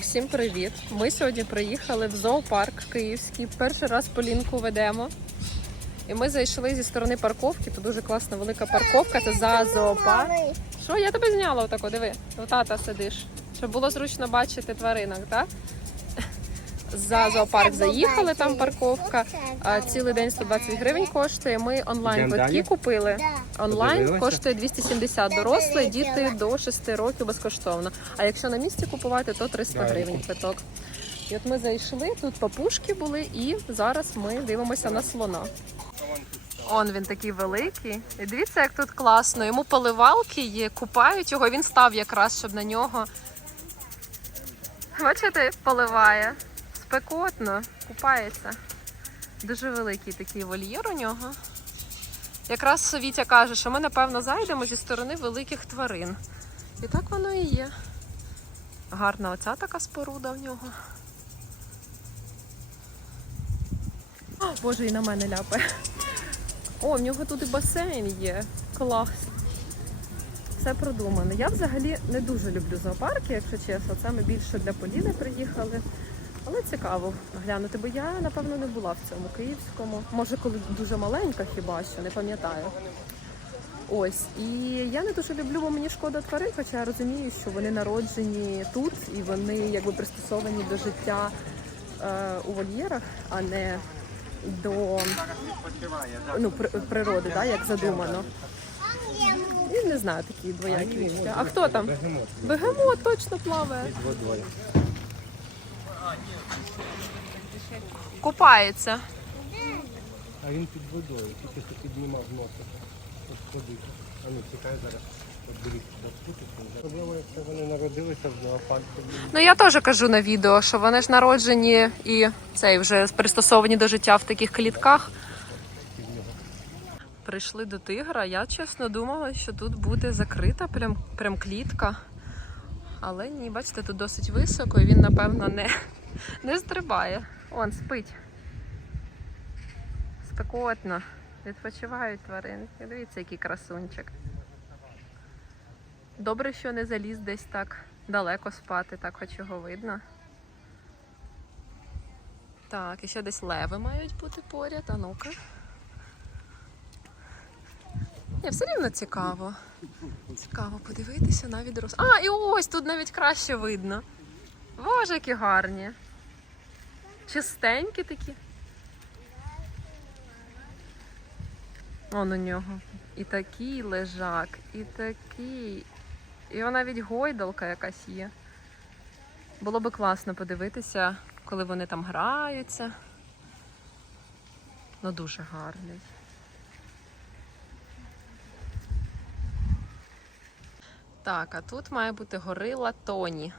Всім привіт! Ми сьогодні приїхали в зоопарк київський. Перший раз Полінку ведемо. І ми зайшли зі сторони парковки. Тут дуже класна велика парковка. Це за зоопарк. Що я тебе зняла отако? Диви, у тата сидиш. Щоб було зручно бачити тваринок, так? За зоопарк заїхали, там парковка. А, Цілий день 120 гривень коштує. Ми онлайн квитки купили. Онлайн коштує 270 дорослий, діти до 6 років безкоштовно. А якщо на місці купувати, то 300 гривень квиток. І от ми зайшли, тут папушки були, і зараз ми дивимося на слона. Он він такий великий. І дивіться, як тут класно. Йому поливалки є, купають його. Він став якраз, щоб на нього. Бачите, поливає. Спекотно, купається. Дуже великий такий вольєр у нього. Якраз Вітя каже, що ми напевно зайдемо зі сторони великих тварин. І так воно і є. Гарна оця така споруда в нього. О, Боже, і на мене ляпає. О, в нього тут і басейн є. Клас. Все продумано. Я взагалі не дуже люблю зоопарки, якщо чесно. Це ми більше для Поліни приїхали. Але цікаво глянути, бо я, напевно, не була в цьому київському. Може, коли дуже маленька хіба що, не пам'ятаю. Ось. І я не дуже люблю, бо мені шкода тварин, хоча я розумію, що вони народжені тут і вони якби пристосовані до життя е, у вольєрах, а не до ну, при- природи, да, як задумано. І не знаю, такі двоякі відчуття. А хто там? Бегемот точно плаває. Купається. А він під водою, тільки що піднімав носа. От ходить. А ну чекай зараз. Якщо вони народилися в зоопарку. Ну я теж кажу на відео, що вони ж народжені і цей вже пристосовані до життя в таких клітках. Прийшли до тигра. Я чесно думала, що тут буде закрита прям, прям клітка. Але ні, бачите, тут досить високо, і він, напевно, не, не стрибає. Он спить. Спекотно. Відпочивають тваринки. Дивіться, який красунчик. Добре, що не заліз десь так далеко спати, так хоч його видно. Так, і ще десь леви мають бути поряд, а ну-ка. Ні, все рівно цікаво. Цікаво подивитися навіть роз. А, і ось тут навіть краще видно. Боже, які гарні. Чистенькі такі. Он у нього. І такий лежак, і такий. І вона навіть гойдалка якась є. Було би класно подивитися, коли вони там граються. Ну, дуже гарний. Так, а тут має бути горила Тоні.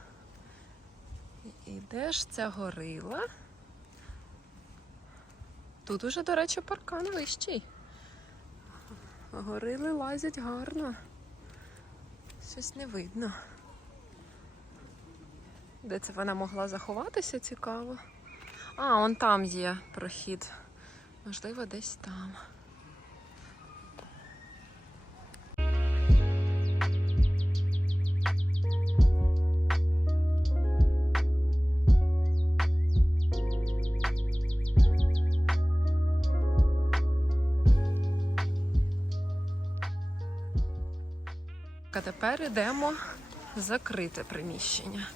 І де ж ця горила? Тут уже, до речі, паркан вищий. Горили лазять гарно. Щось не видно. Де це вона могла заховатися, цікаво. А, он там є прохід. Можливо, десь там. А тепер йдемо в закрите приміщення.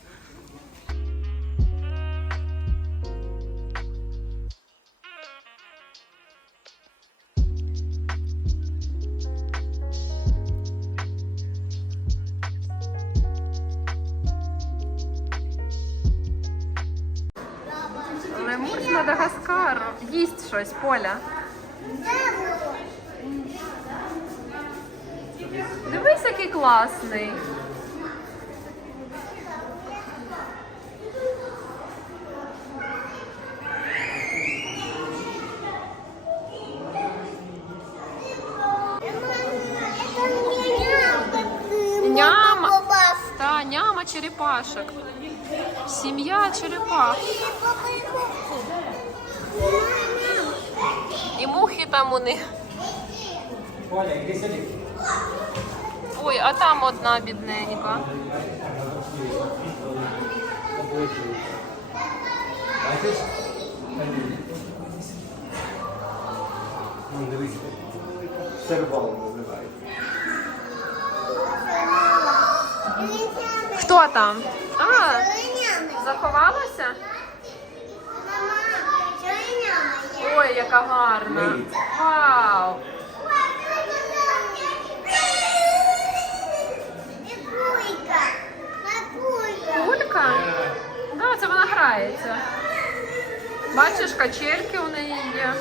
Мадагаскару. Їсть щось, Поля. Дивись, який класний. Няма. Няма черепашок. Сім'я черепах. І мухи там у них. Ой, а там одна бідненька. Сервал називається. Хто там? А, заховалася? Ой, яка гарна. Вау! Кулька? Да, це вона грається. Бачиш, качельки у неї є.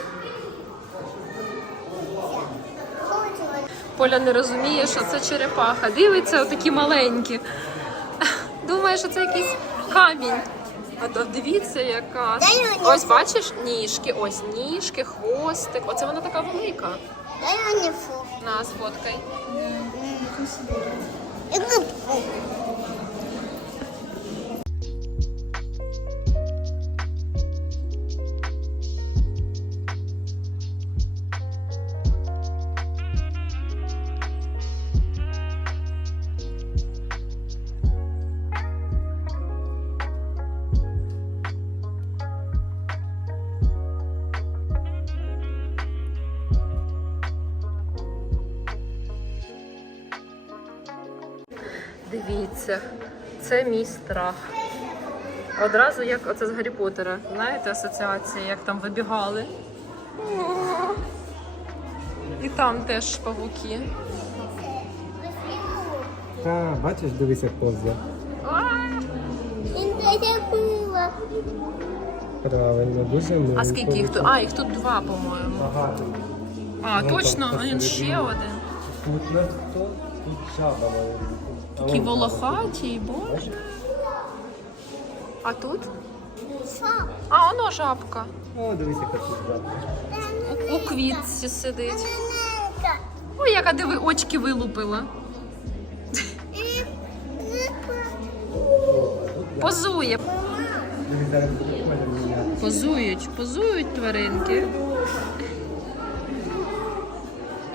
Поля не розуміє, що це черепаха. Дивиться, отакі маленькі. Думає, що це якийсь камінь. А то дивіться, яка. Ось бачиш ніжки, ось ніжки, хвостик. Оце вона така велика. Дай мені фу. На, сфоткай. Дивіться, це мій страх. Одразу як оце з Гаррі Поттера. Знаєте, асоціація, як там вибігали. І там теж павуки. Та, бачиш, дивись, як повзе. А! Він це забула. Правильно, дуже мило. А скільки їх тут? А, їх тут два, по-моєму. Багато. А, Ну, точно, там він ще посередині. один. Тут на хто? Тут жаба. А Такі волохаті, боже. А тут? А, воно жабка. О, дивись, яка тут жаба. У, у квітці сидить. Ой, яка диви, очки вилупила. Позує. Позують, позують тваринки.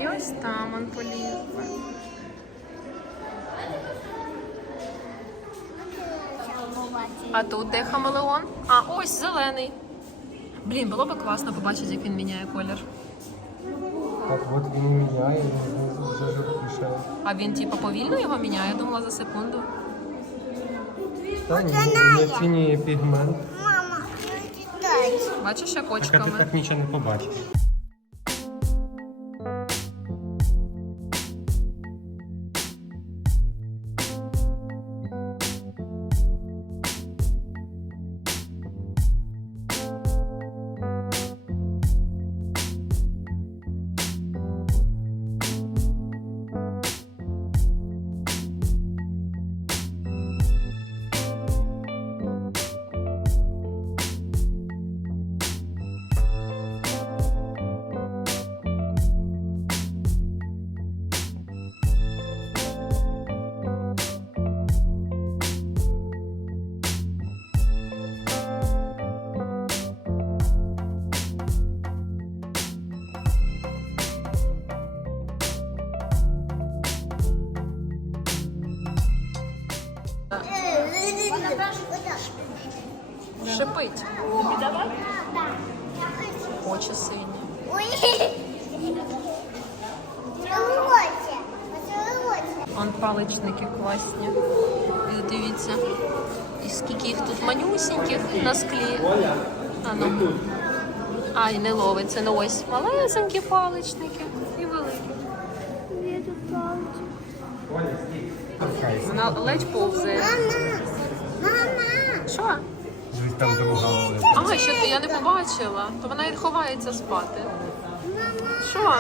І ось там он поліз. А тут де хамелеон? А ось зелений. Блін, було б класно побачити, як він міняє колір. Так, от він міняє, він вже. А він типу повільно його міняє, я думала за секунду. Та ні, не оцінює пігмент. Мама, ну читай. Бачиш, як Так, а ти так нічого не побачиш. Паличники класні. Дивіться. І скільки їх тут манюсіньких на склі. А, ну. Ай, не ловиться. Ну ось малесенькі паличники і великі. Вона ледь повзає. Мама. Мама. Що? А, що ти? Я не побачила. То вона і ховається спати. Що?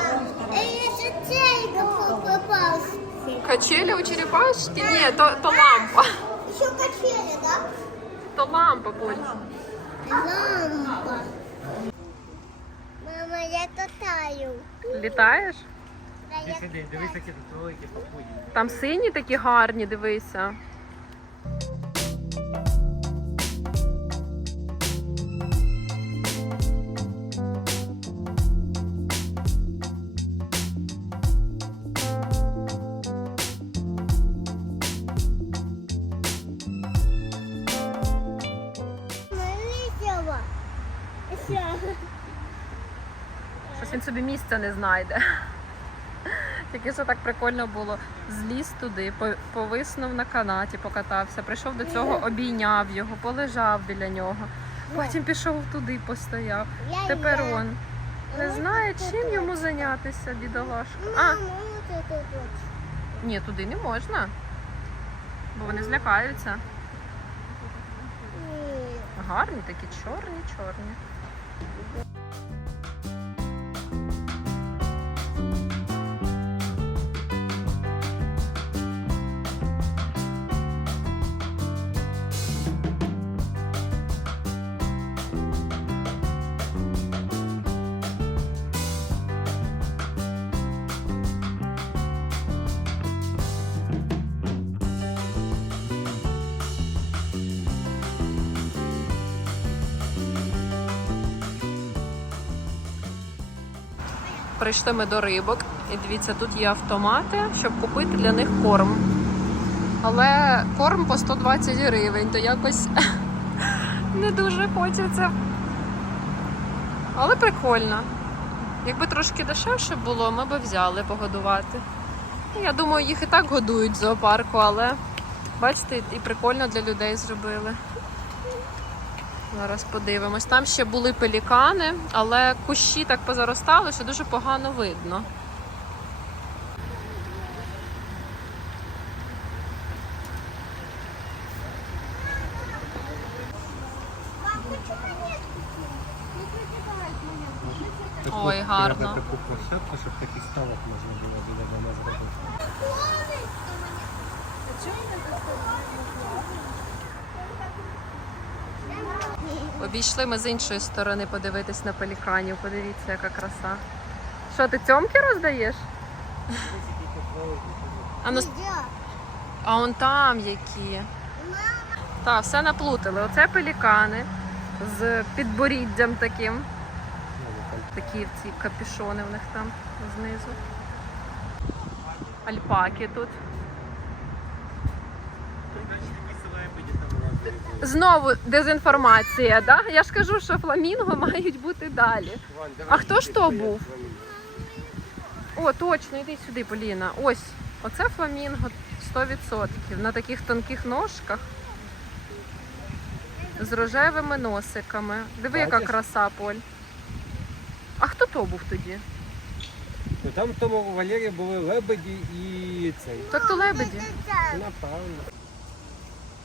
Я чайка попалась. Качеля у черепашки? Ні, то, то лампа. Еще качели, да? То лампа, Поль. Лампа. Мама, я катаю. Літаєш? Да, я сиди, дивись, які тут великі папуї. Там сині такі гарні, дивися. Він не знайде. Тільки що так прикольно було. Зліз туди, повиснув на канаті, покатався, прийшов до цього, обійняв його, полежав біля нього. Потім пішов туди, постояв. Тепер он не знає, чим йому зайнятися, бідолашка. А, вот. ні, туди не можна. Бо вони злякаються. Гарні такі, чорні, чорні. Прийшли ми до рибок, і дивіться, тут є автомати, щоб купити для них корм. Але корм по 120 гривень, то якось не дуже хочеться. Але прикольно. Якби трошки дешевше було, ми б взяли погодувати. Я думаю, їх і так годують в зоопарку, але бачите, і прикольно для людей зробили. Зараз подивимось. Там ще були пелікани, але кущі так позаростали, що дуже погано видно. Ой, гарно. Треба таку площадку, щоб такий ставок можна було Обійшли ми з іншої сторони подивитись на пеліканів. Подивіться, яка краса. Що, ти цьомки роздаєш? А, ну, а он там які. Так, все наплутали. Оце пелікани з підборіддям таким. Такі ці капюшони в них там знизу. Альпаки тут. Знову дезінформація, да? Я ж кажу, що фламінго мають бути далі. А хто ж то був? О, точно, йди сюди, Поліна. Ось, оце фламінго 100%. На таких тонких ножках. З рожевими носиками. Диви, яка Бачиш? краса, Поль. А хто то був тоді? Ну, Там в тому Валері були лебеді і цей. Так то лебеді. Напевно.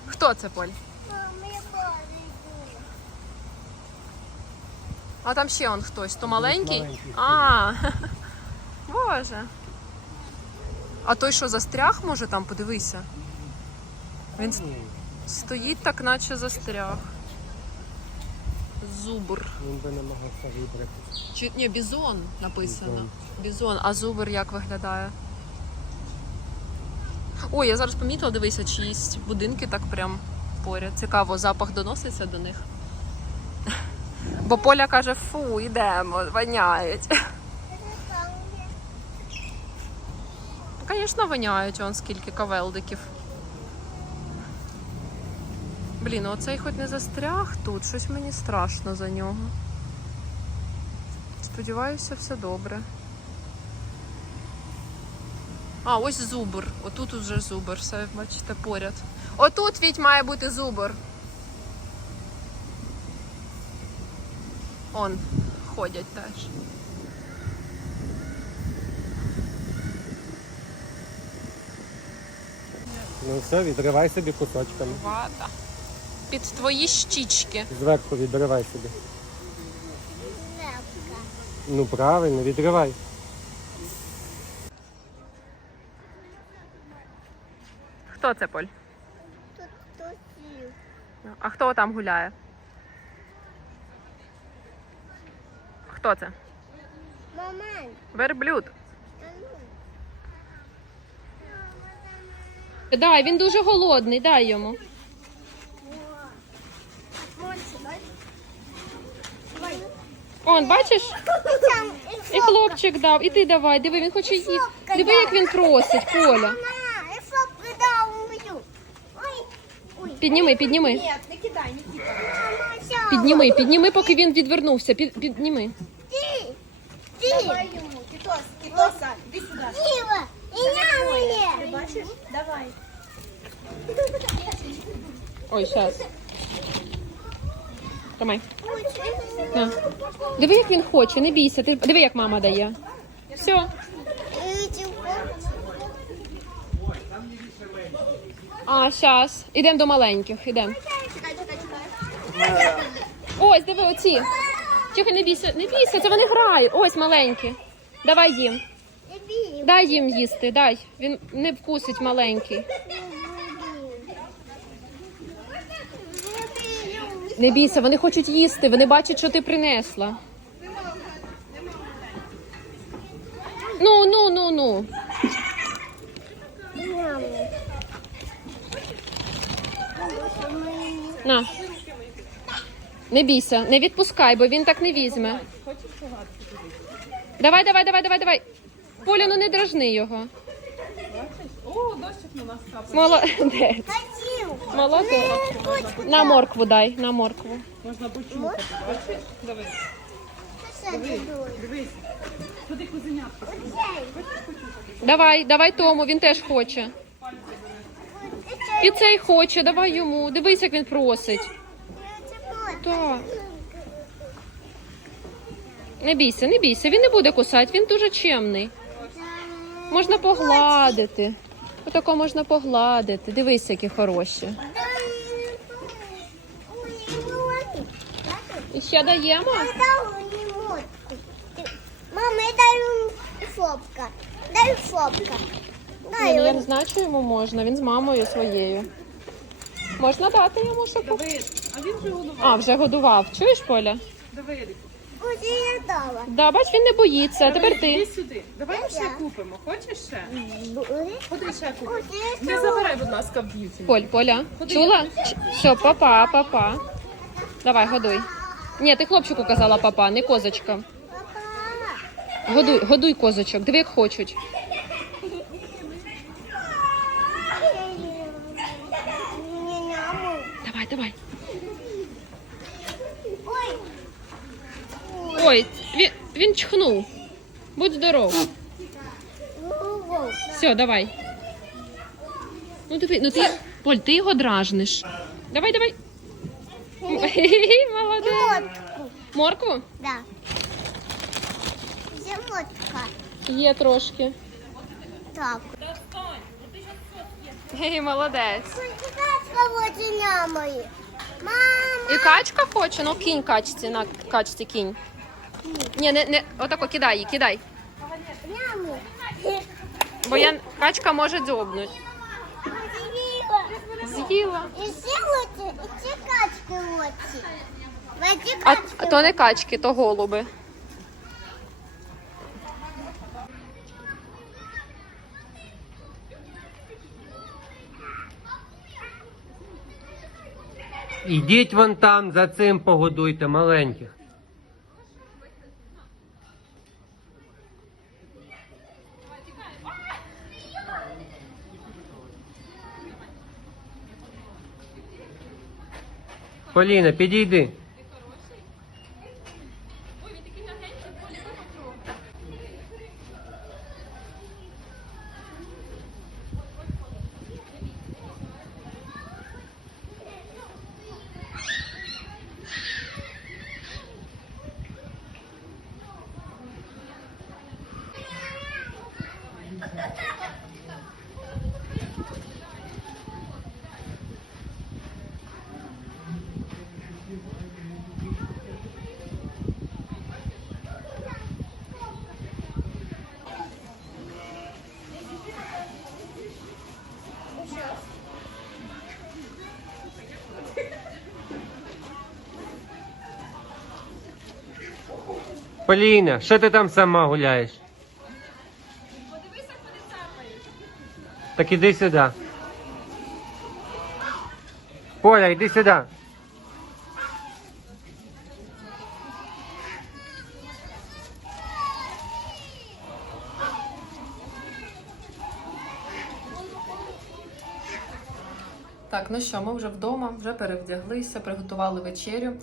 Хто це, Поль? А там ще он хтось, то маленький? маленький. А, боже. А той, що застряг, може там, подивися. Він стоїть так, наче застряг. Зубр. Він би не могли вибрати. Чи ні, бізон написано. Бізон. Бізон, а зубр як виглядає? Ой, я зараз помітила, дивися, чиїсь будинки так прям поряд. Цікаво, запах доноситься до них. Бо Поля каже, фу, йдемо, воняють. Звісно, воняють, он скільки кавелдиків. Блін, оцей хоч не застряг тут, щось мені страшно за нього. Сподіваюся, все добре. А, ось зубр. Отут уже зубр, все, бачите, поряд. Отут відь має бути зубр. Он, ходять теж. Ну все, відривай собі кусочками. Вата. Під твої щічки. Зверху відривай собі. Ну правильно, відривай. Хто це, Поль? Тут тусил. А хто там гуляє? Хто це? Мама, Верблюд. ну. Дай, він дуже голодний, дай йому. Он, бачиш? І хлопчик дав, і ти давай, диви, він хоче їсти. Диви, як він просить, Поля. Мама, и фок дал мою. Ой, ой. Підніми, підніми. Нет, не кидай, не кидай. Підніми, підніми, поки він відвернувся. Під, підніми. Ти. Ти. Давай йому, Кітос, Кітоса, іди сюди. Діва. І я Ти мені. бачиш? Давай. Ой, зараз. Тримай. На. Диви, як він хоче, не бійся. Ти диви, як мама дає. Все. А, зараз. Ідемо до маленьких. Ідемо. Ось, диви, оці. Тихо, не бійся, не бійся, це вони грають. Ось маленькі. Давай їм. Дай їм їсти, дай. Він не вкусить маленький. Не бійся, вони хочуть їсти, вони бачать, що ти принесла. Ну, ну, ну, ну. На. Не бійся, не відпускай, бо він так не візьме. Давай, давай, давай, давай, давай. Поля, ну не дражни його. О, дощик на нас капає. Молодець. Молодець. На моркву дай, на моркву. Можна почухати, бачиш? Диви, дивись. Туди кузенятко. Давай, давай тому, він теж хоче. І цей хоче, давай йому. Дивись, як він просить. Так. Не бійся, не бійся, він не буде кусати, він дуже чемний. Можна погладити. Отако можна погладити. Дивись, які хороші. І ще даємо? Мама, я дай фопка. Дай фопка. Ні, ну я не знаю, що йому можна. Він з мамою своєю. Можна дати йому. Диви, а він вже годував. А, вже годував. Чуєш, Поля? Ось я дала. Да, бач, він не боїться, а тепер Іди ти. сюди. Давай ми ще купимо. Хочеш ще? Ходи ще купимо. Не забирай, будь ласка, в б'юті. Поль, Поля, чула? Ч- Все, папа, папа. Давай, годуй. Ні, ти хлопчику казала папа, не козочка. Годуй, годуй козочок, диви, як хочуть. Не няму. Давай, давай. Ой. Ой, він, він чхнув. Будь здоров. Все, давай. Ну диви, ну ти. Поль, ти його дражниш. Давай, давай. Молодець. Морку? Да. Где мотка? Є трошки. Так. Гей, молодець. Мама. І качка хоче, ну кинь качці на качці кинь. Ні, не, не, отако кидай її, кидай. Бо я качка може дзьобнуть. З'їла. І всі лоті, і ці качки лоті. В ці А качки то не качки, то голуби. Ідіть вон там, за цим погодуйте маленьких. Поліна, підійди. Поліна, що ти там сама гуляєш? Так іди сюди. Поля, іди сюди. Так, ну що, ми вже вдома, вже перевдяглися, приготували вечерю.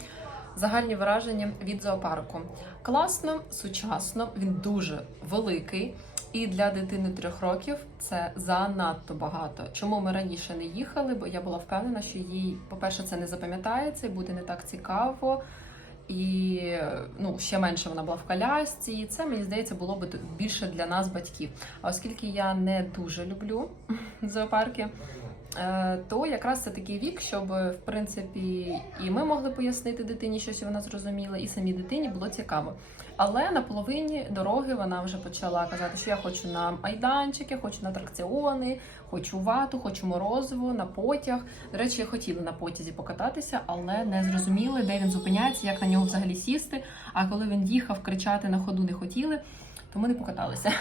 Загальні враження від зоопарку. Класно, сучасно, він дуже великий. І для дитини трьох років це занадто багато. Чому ми раніше не їхали? Бо я була впевнена, що їй, по-перше, це не запам'ятається і буде не так цікаво. І ну, ще менше вона була в колясці. І це мені здається було б більше для нас, батьків. А оскільки я не дуже люблю зоопарки, то якраз це такий вік, щоб в принципі і ми могли пояснити дитині щось, вона зрозуміла, і самій дитині було цікаво. Але на половині дороги вона вже почала казати, що я хочу на майданчики, хочу на атракціони, хочу вату, хочу морозиво, на потяг. До речі, хотіли на потязі покататися, але не зрозуміли, де він зупиняється, як на нього взагалі сісти. А коли він їхав, кричати на ходу не хотіли, то ми не покаталися.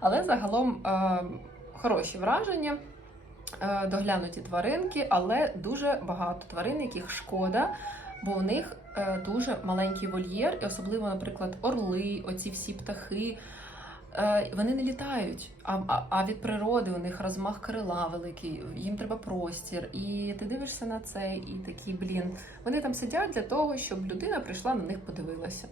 Але загалом е, хороші враження. Е, Доглянуті тваринки, але дуже багато тварин, яких шкода, бо у них е, дуже маленький вольєр, і особливо, наприклад, орли, оці всі птахи. е, Вони не літають, а, а, а від природи у них розмах крила великий, їм треба простір. І ти дивишся на це, і такі, блін, вони там сидять для того, щоб людина прийшла на них подивилася.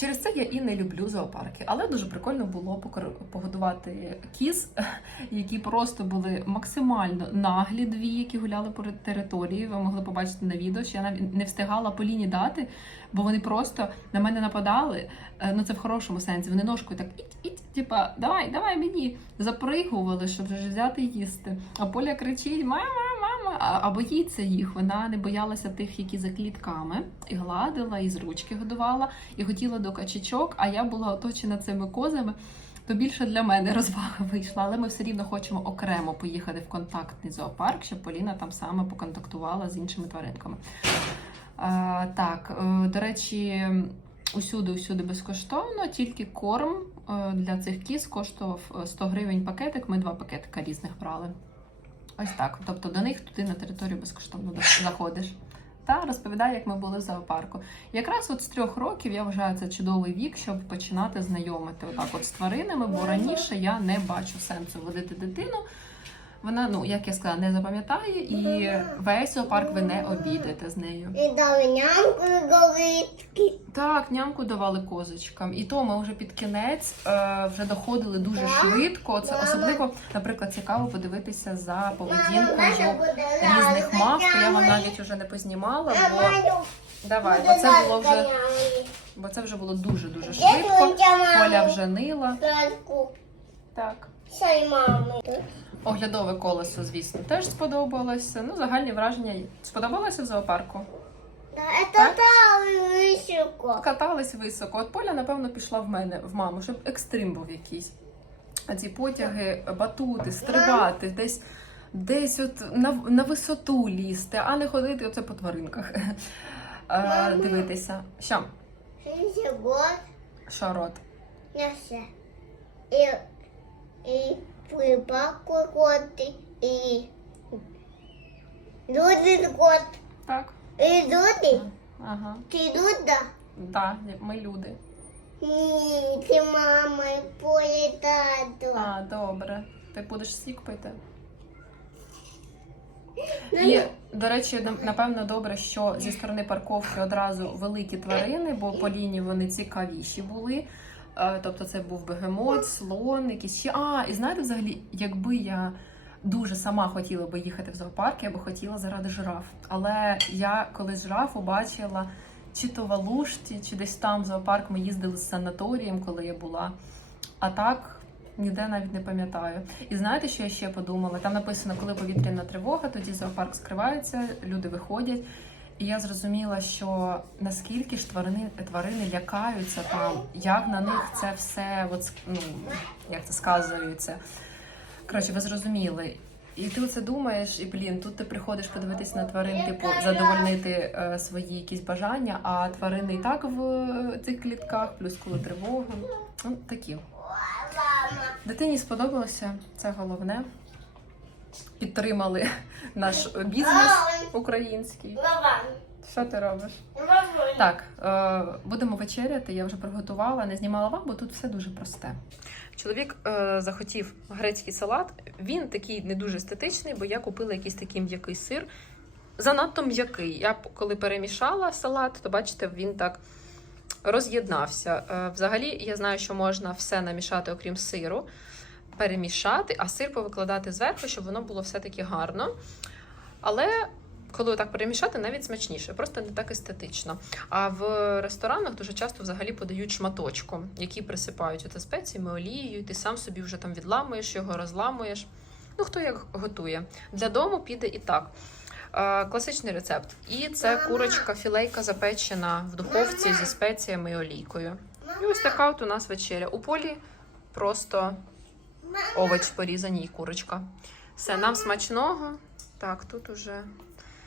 Через це я і не люблю зоопарки, але дуже прикольно було погодувати кіз, які просто були максимально наглі дві, які гуляли по території. Ви могли побачити на відео, що я навіть не встигала Поліні дати, бо вони просто на мене нападали. Е, Ну це в хорошому сенсі. Вони ножкою так іть, іть, типа, давай, давай мені. Запригували, щоб вже взяти їсти. А Поля кричить: мама, а, боїться їх. Вона не боялася тих, які за клітками, і гладила, і з ручки годувала, і хотіла до качечок, а я була оточена цими козами. То більше для мене розвага вийшла, але ми все рівно хочемо окремо поїхати в контактний зоопарк, щоб Поліна там саме поконтактувала з іншими тваринками. А, так, е, до речі, усюди, усюди безкоштовно, тільки корм е, для цих кіз коштував е, 100 гривень пакетик. Ми два пакетика різних брали. Ось так. Тобто до них туди на територію безкоштовно заходиш. Та розповідає, як ми були в зоопарку. Якраз от з трьох років я вважаю це чудовий вік, щоб починати знайомити отак от з тваринами, бо раніше я не бачу сенсу водити дитину. Вона, ну як я сказала, не запам'ятає, і весь зоопарк ви не обійдете з нею. І дав нямку говитки. Так, нямку давали козочкам, і то ми вже під кінець е, вже доходили дуже швидко. Це особливо, наприклад, цікаво подивитися за поведінкою різних мав. Я вам навіть вже не познімала, бо давай, бо це було вже, бо це вже було дуже дуже швидко. Поля вже нила. Так. Мами. Оглядове колесо, звісно, теж сподобалося. Ну, загальні враження сподобалося в зоопарку. Це високо. Катались високо. От Поля, напевно, пішла в мене, в маму, щоб екстрим був якийсь. А ці потяги, батути, стрибати, десь, десь от на, на висоту лізти, а не ходити оце по тваринках. А, дивитися. Що? Шість год. Що рот? Я все. І, і прибаку коти, і люди кот. Так. І люди. Ага. Ти дуда? Так, ми люди. Ні, ти мама і полі тату. А, добре. Ти будеш сік пити? Ну, І, до речі, напевно, добре, що зі сторони парковки одразу великі тварини, бо по лінії вони цікавіші були. Е, Тобто це був бегемот, слон, якісь ще. А, і знаєте, взагалі, якби я дуже сама хотіла би їхати в зоопарк, я би хотіла заради жираф. Але я колись жирафу бачила чи то в Алушті, чи десь там в зоопарк ми їздили з санаторієм, коли я була. А так ніде навіть не пам'ятаю. І знаєте, що я ще подумала? Там написано, коли повітряна тривога, тоді зоопарк скривається, люди виходять. І я зрозуміла, що наскільки ж тварини, тварини лякаються там, як на них це все, от, ну, як це сказується. Коротше, ви зрозуміли. І ти оце думаєш, і блін, тут ти приходиш подивитись на тварин, типу, задовольнити е, свої якісь бажання, а тварини і так в е, цих клітках, плюс коли тривога. Ну, такі. Дитині сподобалося, це головне. Підтримали наш бізнес український. Що ти робиш? Так, е, будемо вечеряти. Я вже приготувала, не знімала вам, бо тут все дуже просте. Чоловік е, захотів грецький салат. Він такий не дуже естетичний, бо я купила якийсь такий м'який сир. занадто м'який. Я коли перемішала салат, то бачите, він так роз'єднався. Е, Взагалі, я знаю, що можна все намішати, окрім сиру, перемішати, а сир повикладати зверху, щоб воно було все-таки гарно. Але коли так перемішати, навіть смачніше, просто не так естетично. А в ресторанах дуже часто взагалі подають шматочком, які присипають оце спеціями, олією, і ти сам собі вже там відламуєш його, розламуєш. Ну, хто як готує. Для дому піде і так. Е, Класичний рецепт. І це курочка філейка запечена в духовці зі спеціями і олійкою. І ось така от у нас вечеря. У полі просто овоч порізані і курочка. Все, нам смачного. Так, тут уже